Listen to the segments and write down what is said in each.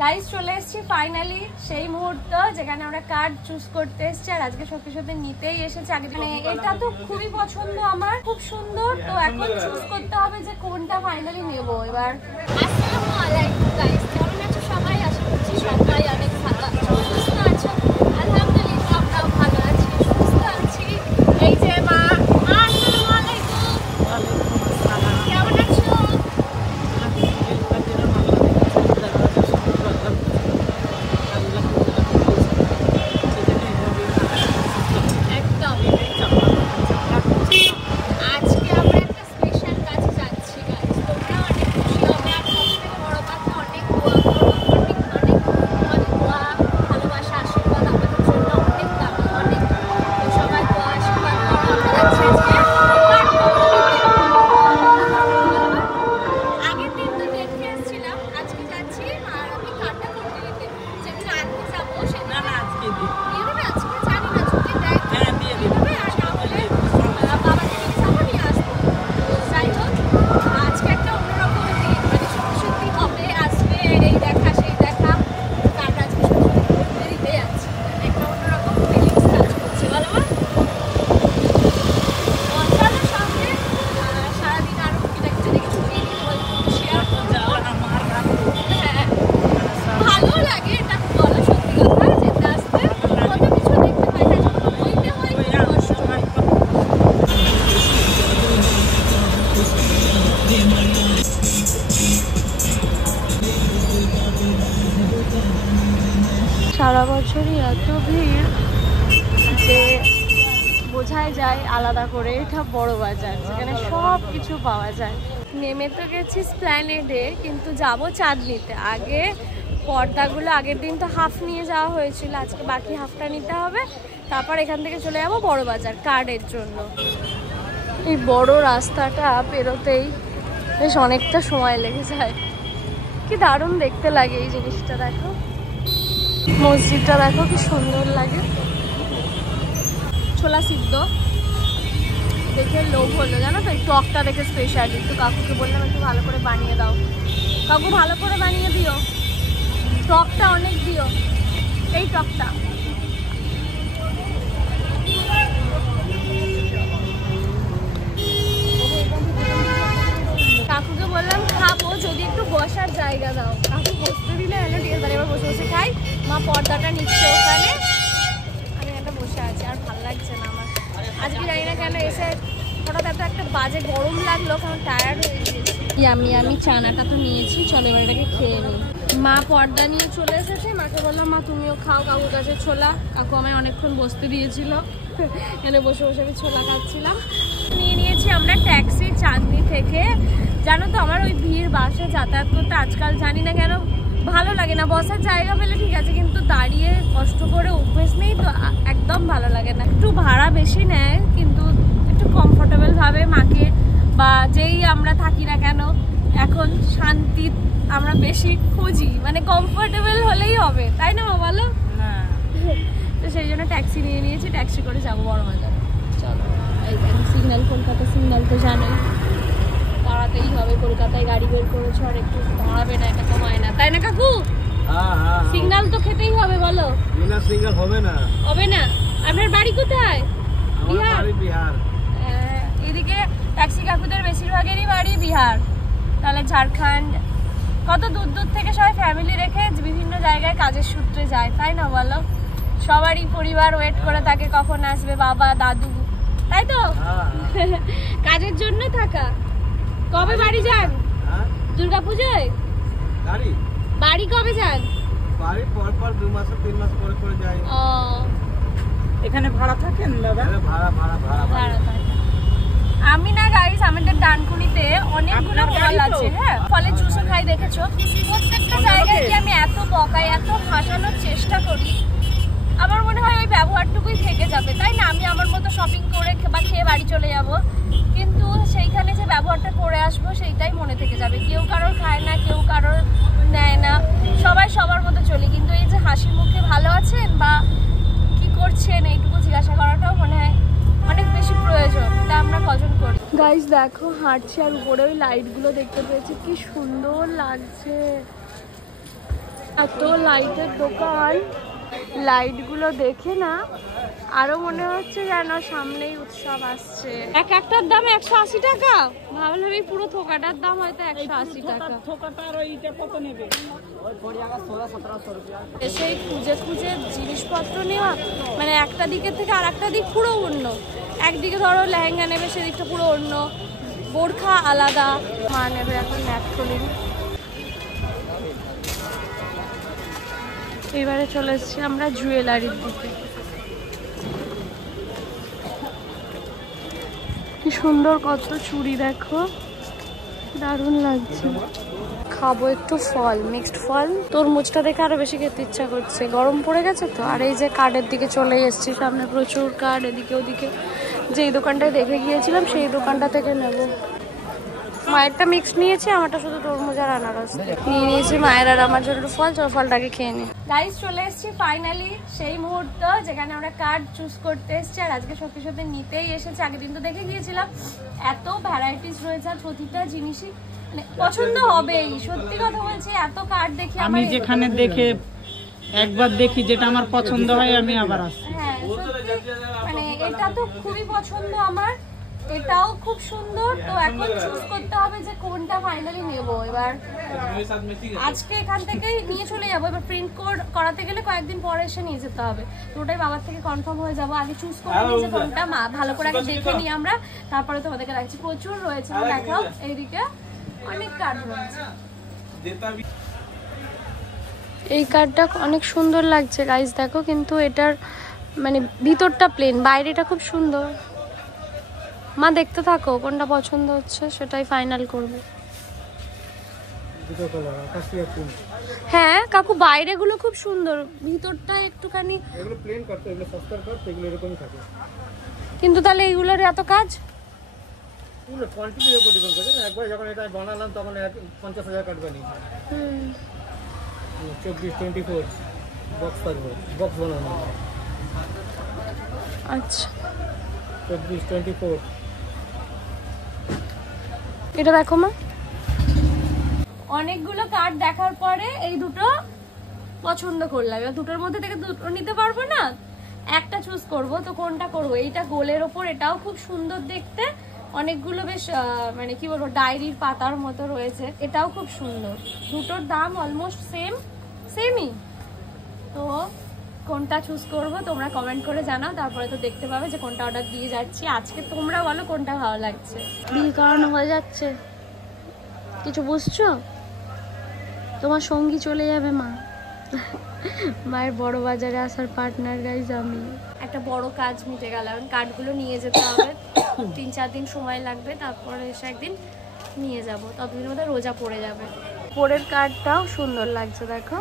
Guys চলে এসেছি finally সেই মুহূর্ত যেখানে আমরা কার্ড চুজ করতে এসেছি, আর আজকে সত্যি সত্যি নিতেই এসেছি। আগে মানে এটা তো খুবই পছন্দ আমার, খুব সুন্দর। তো এখন চুজ করতে হবে যে কোনটা ফাইনালি নেব এবার। আসসালামু আলাইকুম গাইস, কেমন আছো সবাই? আশা করছি সবাই অনেক ভালো আছো, সুস্থ আছো। আলহামদুলিল্লাহ আমরাও ভালো আছি, সুস্থ আছি। এই যে মা, আসসালামু আলাইকুম। কেমন আছো? সারা বছরই এত ভিড় যে বোঝাই যায় আলাদা করে। এটা বড় বাজার যেখানে সব কিছু পাওয়া যায়। নেমে তো গেছি স্প্ল্যানেডে, কিন্তু যাব চাঁদনিতে। আগে পর্দাগুলো আগের দিন তো হাফ নিয়ে যাওয়া হয়েছিল, আজকে বাকি হাফটা নিতে হবে। তারপর এখান থেকে চলে যাবো বড় বাজার কার্ডের জন্য। এই বড় রাস্তাটা পেরোতেই বেশ অনেকটা সময় লেগে যায়। কি দারুণ দেখতে লাগে এই জিনিসটা। দেখো মসজিদটা, দেখো কি সুন্দর লাগে। ছোলা সিদ্ধ দেখে লোভ হলো, জানো তো। এই টকটা দেখে স্পেশালি একটু কাকুকে বললাম একটু ভালো করে বানিয়ে দাও। কাকু ভালো করে বানিয়ে দিও, টকটা অনেক দিও, এই টকটা। কাকুকে বললাম খাবো, যদি একটু বসার জায়গা দাও। কাকু বসতে দিলে এলো, ঠিক আছে এবার বসে বসে খাই। মা পর্দাটা নিচ্ছে ওখানে, আমি একটা বসে আছি। আর ভালো লাগছে না আমার আজকে, জানি না কেন। এসে হঠাৎ এত একটা বাজে গরম লাগলো, কারণ টায়ার্ড হয়ে গিয়েছি। আমি চানাটা তো নিয়েছি, চলো এবার এটাকে খেয়ে নিই। মা পর্দা নিয়ে চলে এসেছে, মাকে বললাম মা তুমিও খাও কাকুর কাছে ছোলা। কাকু আমায় অনেকক্ষণ বসতে দিয়েছিল, এখানে বসে বসে আমি ছোলা খাচ্ছিলাম। নিয়ে নিয়েছি আমরা ট্যাক্সি চাঁদনি থেকে। জানো তো আমার ওই ভিড় বাসে যাতায়াত করতে আজকাল জানি না কেন ভালো লাগে না। বসার জায়গা পেলে ঠিক আছে, কিন্তু দাঁড়িয়ে কষ্ট করে অভ্যেস নেই তো, একদম ভালো লাগে না। একটু ভাড়া বেশি নেয়, কিন্তু একটু কমফোর্টেবল ভাবে মাকে বা যেই আমরা থাকি না কেন এখন শান্তি আমরা বেশি খুঁজি, মানে কমফোর্টেবল হলেই হবে, তাই না বলো? তো সেই জন্য ট্যাক্সি নিয়ে নিয়েছি, ট্যাক্সি করে যাবো বড় বাজার। চলো এই সিগন্যাল, কলকাতা সিগন্যাল তো জানোই, দাঁড়াতেই হবে। কলকাতায় গাড়ি বের করেছো আর একটু দাঁড়াবে না, এটা তো হয় না, তাই না কাকু? সিগন্যাল তো খেতেই হবে, বলো। বিনা সিগন্যাল হবে না, হবে না। আপনার বাড়ি কোথায়? বিহার। বিহার এদিকে ট্যাক্সি কাকুদের বেশিরভাগেরই বাড়ি বিহার, তাহলে ঝাড়খণ্ড। কত দূর দূর থেকে সবাই ফ্যামিলি রেখে বিভিন্ন জায়গায় কাজের সূত্রে যায়, তাই না বলো? সবারই পরিবার ওয়েট করে থাকে কখন আসবে বাবা দাদু, তাই তো? কাজের জন্য থাকা। কবে বাড়ি যান? দুর্গাপূজায় বাড়ি কবে যান? বাড়ি পর 2 মাস 3 মাস পরে যাই। ও এখানে ভাড়া থাকেন দাদা? ভাড়া থাকে। আমি না গাইস, আমাদের ডানকুনিতে অনেকগুলো ফল আছে, হ্যাঁ ফলের জুসও খাই, দেখেছো? প্রত্যেকটা জায়গায় গিয়ে আমি এত বকাই, এত হাসানোর চেষ্টা করি, আমার মনে হয় ওই ব্যবহারটুকুই থেকে যাবে, তাই না? আমি আমার মতো শপিং করে বা খেয়ে বাড়ি চলে যাব, কিন্তু সেইখানে যে ব্যবহারটা করে আসবো সেইটাই মনে থেকে যাবে। কেউ কারোর খায় না, কেউ কারোর নেয় না, সবাই সবার মতো চলি, কিন্তু এই যে হাসি মুখে ভালো আছেন বা কি করছেন এইটুকু জিজ্ঞাসা করাটাও মনে হয় অনেক বেশি প্রয়োজন। তা আমরা কজন করি। গাইস দেখো হাঁটছি আর উপরে ওই লাইটগুলো দেখতে পেয়েছি, কি সুন্দর লাগছে। এত লাইটের দোকান, লাইটগুলো দেখে না আরো মনে হচ্ছে যেন সামনেই উৎসব আসছে। এক একটার দাম 180 টাকা। ভাবলাম এই পুরো থোকাটার দাম হয়তো 180 টাকা। সেই খুঁজে খুঁজে জিনিসপত্র নেওয়া, মানে একটা দিকের থেকে আর একটা দিক পুরো অন্য। একদিকে ধরো লেহেঙ্গা নেবে, সেদিকটা পুরো অন্য, বোরখা আলাদা। মা নেবে এখন ন্যাপথলিন। এবারে চলে এসেছি আমরা জুয়েলারির দিকে। কি সুন্দর কত চুড়ি দেখো, দারুণ লাগছে। খাবো একটু ফল, মিক্সড ফল। তরমুজটা দেখে আরো বেশি খেতে ইচ্ছা করছে, গরম পড়ে গেছে তো। আর এই যে কার্ডের দিকে চলে এসেছি, সামনে প্রচুর কার্ড, এদিকে ওদিকে। যেই দোকানটায় দেখে গিয়েছিলাম সেই দোকানটা থেকে নেবো। মায়েরটা মিক্স নিয়েছি, আমারটা শুধু তরমুজ আর আনারস নিয়ে নিয়েছি। মায়ের আর আমার জন্য ফল, চলো ফলটাকে খেয়ে নি। গাইস চলে এসেছি ফাইনালি সেই মুহূর্ত যেখানে আমরা কার্ড চুজ করতে এসেছি। আর আজকে সত্যি সত্যি নিতেই এসেছি। আগের দিন তো দেখে গিয়েছিলাম, এত ভ্যারাইটিস রয়েছে আর প্রতিটা জিনিসই মানে পছন্দ হবেই। সত্যি কথা বলছি, এত কার্ড দেখি আমি যেখানে দেখে একবার দেখি যেটা আমার পছন্দ হয় আমি আবার আসি। হ্যাঁ সত্যি, মানে এটা তো খুবই পছন্দ আমার, এটাও খুব সুন্দর। তো এখন চুজ করতে হবে যে কোনটা ফাইনালি নেব। এবার আজকে এখান থেকেই নিয়ে চলে যাবো। এবার প্রিন্ট করাতে গেলে কয়েকদিন পরে এসে নিয়ে যেতে হবে। তো ওটাই বাবার থেকে কনফার্ম হয়ে যাবো। আগে চুজ করে নিয়ে যে কোনটা ভালো করে আগে দেখে নিই আমরা, তারপরে তোমাদেরকে রাখছি। প্রচুর রয়েছে, দেখাও এইদিকে অনেক কার্ড রয়েছে। এই কার্ডটা অনেক সুন্দর লাগছে গাইস, দেখো। কিন্তু এটার মানে ভিতরটা প্লেন, বাইরেটা খুব সুন্দর। মা দেখতে থাকো, কোনটা পছন্দ হচ্ছে সেটাই ফাইনাল করবে। হ্যাঁ কাকু, বাইরেগুলো খুব সুন্দর, ভিতরটা একটুখানি এগুলো প্লেন কাট, এগুলো সফটওয়্যার কাট, এগুলো এরকমই থাকে। কিন্তু তাহলে এগুলোর এত কাজ? এগুলো কোয়ান্টিটির উপর ডিপেন্ড করে। একবার যখন এটা বানালাম তখন 50,000 কাট বানিয়েছি। 24-24 বক্স থাকবে, বক্স বানানো। আচ্ছা 24-24। এটা দেখো মা। অনেকগুলো কার্ড দেখার পরে এই দুটো পছন্দ করলাম। এবার দুটোর মধ্যে থেকে দুটো নিতে পারবো না, একটা চুজ করব। তো কোনটা করবো? এইটা গোলের ওপর, এটাও খুব সুন্দর দেখতে। অনেকগুলো বেশ মানে কি বলবো, ডায়েরির পাতার মতো রয়েছে, এটাও খুব সুন্দর। দুটোর দাম অলমোস্ট সেমই। তো কোনটা চুজ করব তোমরা কমেন্ট করে জানাও, তারপরে তো দেখতে পাবে যে কোনটা অর্ডার দিয়ে যাচ্ছি। আজকে তোমরা বলো কোনটা ভালো লাগছে। বিল করানো হয়ে যাচ্ছে, কিছু বুঝছো? তোমার সঙ্গী চলে যাবে মা। মায়ের বড় বাজারে আসার পার্টনার গাইজ আমি। একটা বড় কাজ মিটে গেল, এখন কার্ডগুলো নিয়ে যেতে হবে। 3-4 দিন সময় লাগবে, তারপরে এসে একদিন নিয়ে যাব। ততদিনের মধ্যে রোজা পড়ে যাবে। পরের কার্ডটাও সুন্দর লাগছে দেখো।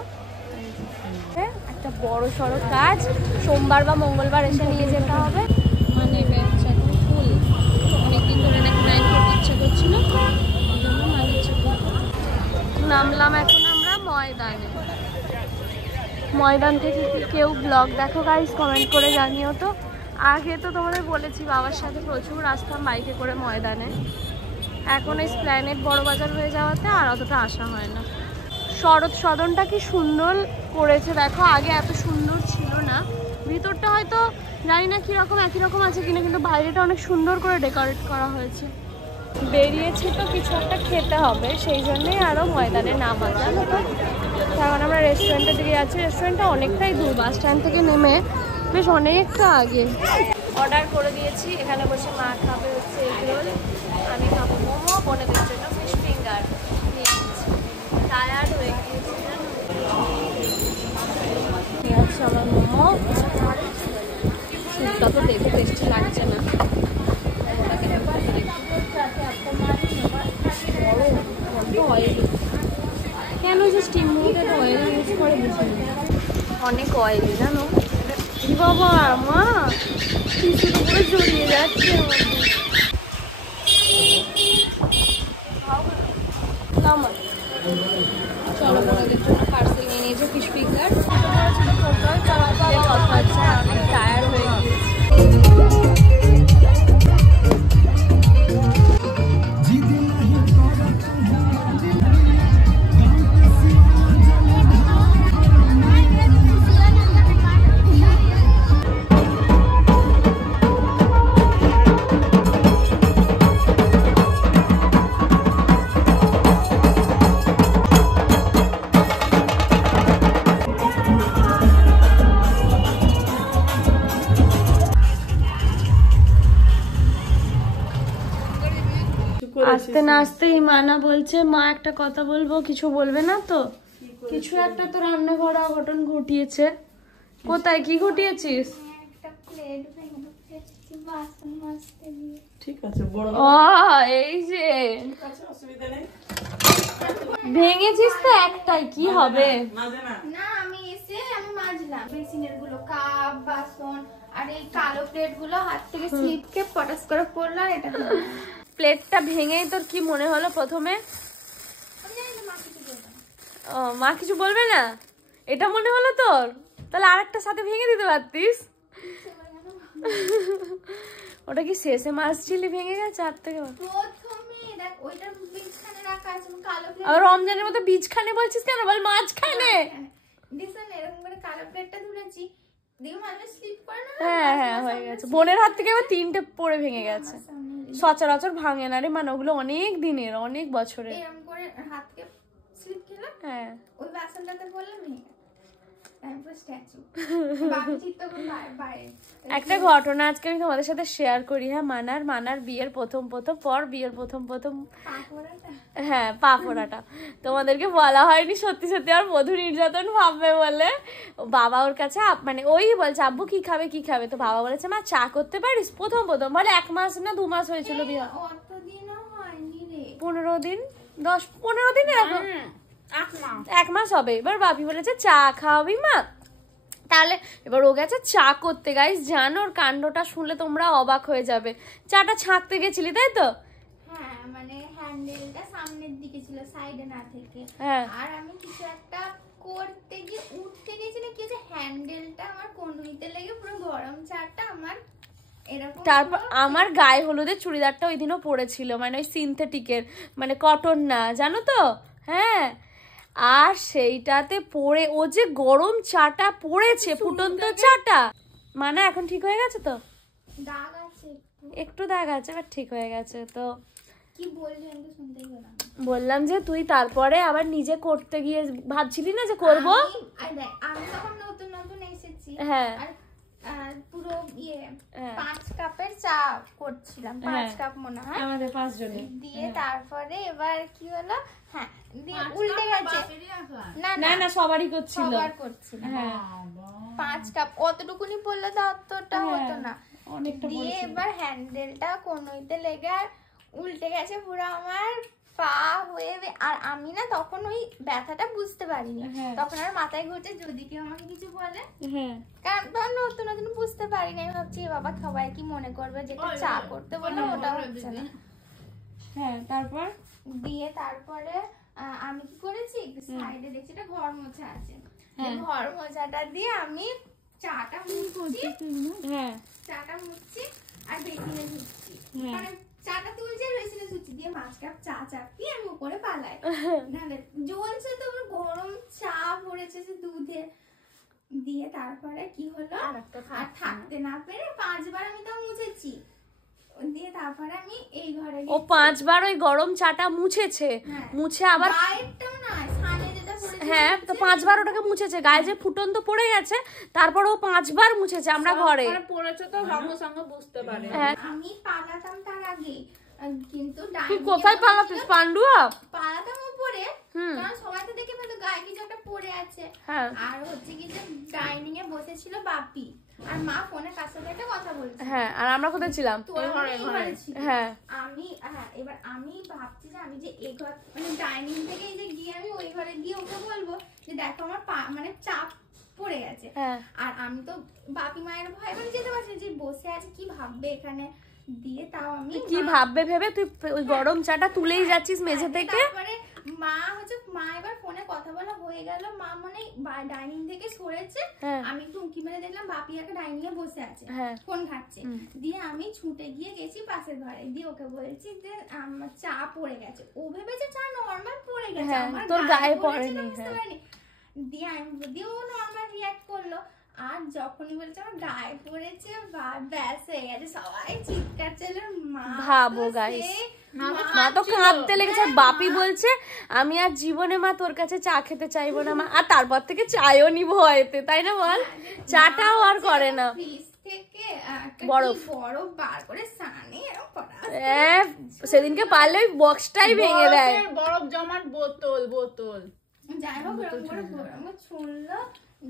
একটা বড় সড়ো কাজ, সোমবার বা মঙ্গলবার এসে নিয়ে যেতে হবে। মানে ফুল অনেকদিন ধরে নাকি নাইট করতে ইচ্ছা করছিল, নামলাম এখন আমরা ময়দানে। ময়দান থেকে কেউ ব্লগ দেখো গাইস, কমেন্ট করে জানিও তো। আগে তো তোমাদের বলেছি বাবার সাথে প্রচুর আসতাম বাইকে করে ময়দানে। এখন এই স্প্ল্যানেড বড় বাজার হয়ে যাওয়াতে আর অতটা আসা হয় না। শরৎ সদনটা কি সুন্দর করেছে দেখো, আগে এত সুন্দর ছিল না। ভিতরটা হয়তো জানি না কীরকম, একই রকম আছে কিনা, কিন্তু বাইরেটা অনেক সুন্দর করে ডেকোরেট করা হয়েছে। বেরিয়েছি তো কিছু একটা খেতে হবে, সেই জন্যই আরও ময়দানে নামা। জানো তো এখন আমরা রেস্টুরেন্টের দিকে যাচ্ছি। রেস্টুরেন্টটা অনেকটাই দূর, বাস স্ট্যান্ড থেকে নেমে বেশ অনেকটা আগে। অর্ডার করে দিয়েছি, এখানে বসে মা খাবে হচ্ছে এগ রোল, আমি খাবো মোমো, বোনেদের জন্য ফিশ ফিঙ্গার নিয়ে নিচ্ছি। টায়ার্ড হয়ে গিয়েছি জানো। হচ্ছে আমার মোমো, স্যুপটা তো দেখে টেস্টি লাগছে না। কেন যে স্টিম মোমোতে অয়েল ইউজ করে বুঝি না, অনেক অয়েলি জানো। বাবা মা টিস্যুটা পুরো জড়িয়ে যাচ্ছে। চলো বোনদের জন্য পার্সেল নিয়ে নিয়েছে ফিশ ফিঙ্গার। কথা হচ্ছে, অনেক টায়ার্ড হয়ে গিয়েছে। নাচতে নাচতেই মানা বলছে মা একটা কথা বলবো, কিছু বলবে না তো? কিছু একটা তো রান্নাঘরে অঘটন ঘটিয়েছে। কোথায় কি ঘটিয়েছিস? ঠিক আছে, বড় ও এই যে আছে, অসুবিধা নেই। ভেঙেছিস তো একটাই, কি হবে? মাঝে না না আমি মাজলাম বেসিনের গুলো, কাপ বাসন আর এই কালো প্লেট গুলো হাত থেকে স্লিপকে পটাস করে পড়লো। আর এটা প্লেটটা ভেঙেই তোর কি মনে হলো প্রথমে? ও মা কিছু বলবে না, এটা মনে হলো তোর? তাহলে আরেকটা সাথে ভেঙে দিতে পারতিস। ওটা কি শেষে মাছছিলি ভেঙে গেছে? আর থেকে প্রথমে দেখ ওইটা বিছখানে রাখা আছে, কালো প্লেট। আর রমজানের মতো বীজখানে বলছিস কেন? বল মাঝখানে। ডিসনে এরকম করে কালো প্লেটটা ধরেছি, দেখো মানে স্লিপ করে না। হ্যাঁ হ্যাঁ হয়ে গেছে। বোনের হাত থেকে এবার 3টে পড়ে ভেঙে গেছে। সচরাচর ভাঙে না রে, মানে ওগুলো অনেক দিনের, অনেক বছরের। এরকম করে হাতকে স্লিপ খেলাম, হ্যাঁ ওই বাসনটাতে বললাম ভেঙে গেছে। তারপর স্ট্যাচু বাকি চিত্ত বাইরে। একটা ঘটনা আজকে আমি তোমাদের সাথে শেয়ার করি। হ্যাঁ, মানার বিয়ের প্রথম হ্যাঁ পা ফোড়াটা তোমাদেরকে বলা হয়নি, সত্যি সত্যি আর মধু নির্যাতন ভাববে বলে বাবা ওর কাছে মানে ওই বলছে আব্বু কি খাবে, তো বাবা বলেছে মা চা করতে পারিস? প্রথম বলে 1 মাস না 2 মাস হয়েছিল বিয়ে। অতদিনও হয়নি রে, 15 দিন 10-15 দিন এরকম, 1 মাস হবে। এবার বাপি বলেছে চা খাওয়াবি মা, তাহলে এবার ও গেছে চা করতে। গাইস জানো ওর কাণ্ডটা শুনলে তোমরা অবাক হয়ে যাবে। চাটা ছাঁকতে গেছিলি তাই তো? হ্যাঁ মানে হ্যান্ডেলটা সামনের দিকে ছিল, সাইডে না থেকে। হ্যাঁ আর আমি কিছু একটা করতে গিয়ে উঠতে গেছি না, কি যে হ্যান্ডেলটা আমার কনুইতে লেগে পুরো গরম চাটা আমার এরকম। তারপর আমার গায়ে হলুদের চুড়িদারটা ওই দিনও পরেছিল, মানে ওই সিনথেটিকের, মানে কটন না, জানো তো? হ্যাঁ, আর সেইটাতে পরে ও যে গরম চাটা পড়েছে, ফুটন্ত চাটা। মানে এখন ঠিক হয়ে গেছে তো? দাগ আছে একটু দাগ আছে, বাট ঠিক হয়ে গেছে। তো কি বললি আমি তো শুনতেই পেলাম। বললাম যে তুই তারপরে আবার নিজে করতে গিয়ে ভাবছিলি না যে করবো? আমি তখন নতুন এসেছি। হ্যাঁ আর পুরো 5 কাপের চা করছিলাম, 5 কাপ মনে হয় আমাদের 5 জনের দিয়ে। তারপরে এবার কি হলো, হ্যাঁ দিয়ে উল্টে গেছে। না সবারই করছিল। সবার করছিল। হ্যাঁ 5 কাপ অতটুকুনি পড়লে তো অতটা হতো না। অনেকটা দিয়ে এবার হ্যান্ডেলটা কনুইতে লেগে উল্টে গেছে পুরো আমার পা হয়ে। আর আমি না তখন ওই ব্যথাটা বুঝতে পারিনি, তখন আর মাথায় ঘুরছে যদি কেউ আমাকে কিছু বলে, কারণ তখন নতুন বুঝতে পারিনি। আমি ভাবছি বাবা সবাই কি মনে করবে, যেটা চা করতে বললাম ওটা হচ্ছে না। হ্যাঁ তারপর দিয়ে তারপরে আমি কি করেছি, সাইডে দেখছি একটা ঘর মোছা আছে, ঘর মোছাটা দিয়ে আমি চাটা মুছছি, চাটা মুছছি আর বেসিনে ধুচ্ছি, মানে চাটা তুলছি আর বেসিনে ধুচ্ছি, দিয়ে 5 কাপ চা চাপিয়ে আমি উপরে পালাই। নাহলে জ্বলছে তো, গরম চা পড়েছে যে দুধে। দিয়ে তারপরে কি হলো, আর থাকতে না পেরে 5 বার আমি তো মুছেছি। দিয়ে তারপরে আমি এই ঘরে ও 5 বার ওই গরম চাটা মুছেছে, মুছে আবার গায়েরটাও না, সানে যেটা পড়েছে। হ্যাঁ তো 5 বার ওটাকে মুছেছে, গায়ে যে ফুটন্ত পড়ে গেছে তারপর ও 5 বার মুছেছে। আমরা ঘরে পড়েছে তো সঙ্গে সঙ্গে বুঝতে পারে। আমি পালাতাম তার আগে, কিন্তু তুই কোথায় পালাতিস? পান্ডুয়া পালাতাম উপরে, কারণ সবাই তো দেখে ফেলতো গায়ে কিছু একটা পড়ে আছে। আর হচ্ছে কি যে ডাইনিং এ বসেছিল বাপি আর মা ফোনে কার সাথে একটা কথা বলছে। হ্যাঁ আর আমরা কোথায় ছিলাম? হ্যাঁ আমি এবার আমি ভাবছি যে আমি যে এই ঘর মানে ডাইনিং থেকে এই যে গিয়ে আমি ওই ঘরে গিয়ে ওকে বলবো যে দেখো আমার পা মানে চাপ পড়ে গেছে। আর আমি তো বাপি মায়ের ভয় মানে যেতে পারছি যে বসে আছে কি ভাববে এখানে। দিয়ে তাও আমি কি ভাববে ভেবে তুই ওই গরম চাটা তুলেই যাচ্ছিস মেঝে থেকে। তারপরে মা এবার ফোনে কথা বলা হয়ে গেল, মা মানে ডাইনিং থেকে সরেছে, আমি একটু উঁকি মেরে দেখলাম বাপি একটা ডাইনিং এ বসে আছে ফোন ঘাটছে। দিয়ে আমি ছুটে গিয়ে গেছি পাশের ঘরে, দিয়ে ওকে বলছি যে আমার চা পড়ে গেছে। ও ভেবেছে চা নরমাল পড়ে গেছে, আমার তোর গায়ে পড়েনি। দিয়ে আমি দিয়ে ও নরমাল রিঅ্যাক্ট করলো। আর যখনই বলছে আমার গায়ে পড়েছে ব্যাস হয়ে গেছে, সবাই চিৎকার চাইলো। ভাবো গাইস, মা তো কাঁদতে লেগেছে। আর বাপি বলছে আমি আর জীবনে মা তোর কাছে চা খেতে চাইবো না মা। আর তারপর থেকে চাইও নি ভয়েতে, তাই না বল? চাটাও আর করে না। থেকে বরফ বার করে সানে এরকম করা সেদিনকে পারলে ওই বক্সটাই ভেঙে দেয়। বরফ জমাট বোতল যাই হোক এরকম করে গরমে ছুঁড়লো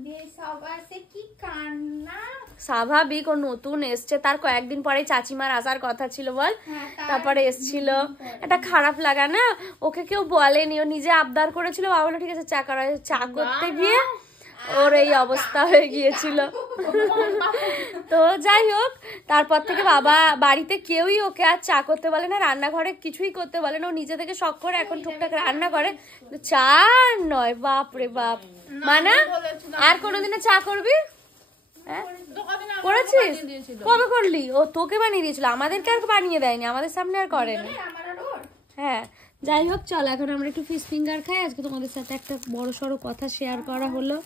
দিয়ে সবার সে কি কান্না। স্বাভাবিক, ও নতুন এসছে, তার কয়েকদিন পরে চাচিমার আসার কথা ছিল বল, তারপরে এসছিল, একটা খারাপ লাগা না, ওকে কেউ বলেনি, ও নিজে আবদার করেছিল, বাবা বললো ঠিক আছে চা করা, চা করতে গিয়ে ওর এই অবস্থা হয়ে গিয়েছিল। তো যাই হোক, তারপর থেকে বাবা বাড়িতে কেউই ওকে আর চা করতে বলে না, রান্নাঘরে কিছুই করতে বলে না, ও নিজে থেকে শখ করে এখন টুকটাক রান্না করে, চা নয়। বাপ রে বাপ, মানা আর কোনোদিনে চা করবি? হ্যাঁ করেছিস? কবে করলি? ও তোকে বানিয়ে দিয়েছিল, আমাদেরকে আর বানিয়ে দেয়নি, আমাদের সামনে আর করেনি। হ্যাঁ যাই হোক, চল এখন আমরা একটু ফিশ ফিঙ্গার খাই। আজকে তোমাদের সাথে একটা বড় সড়ো কথা শেয়ার করা হলো।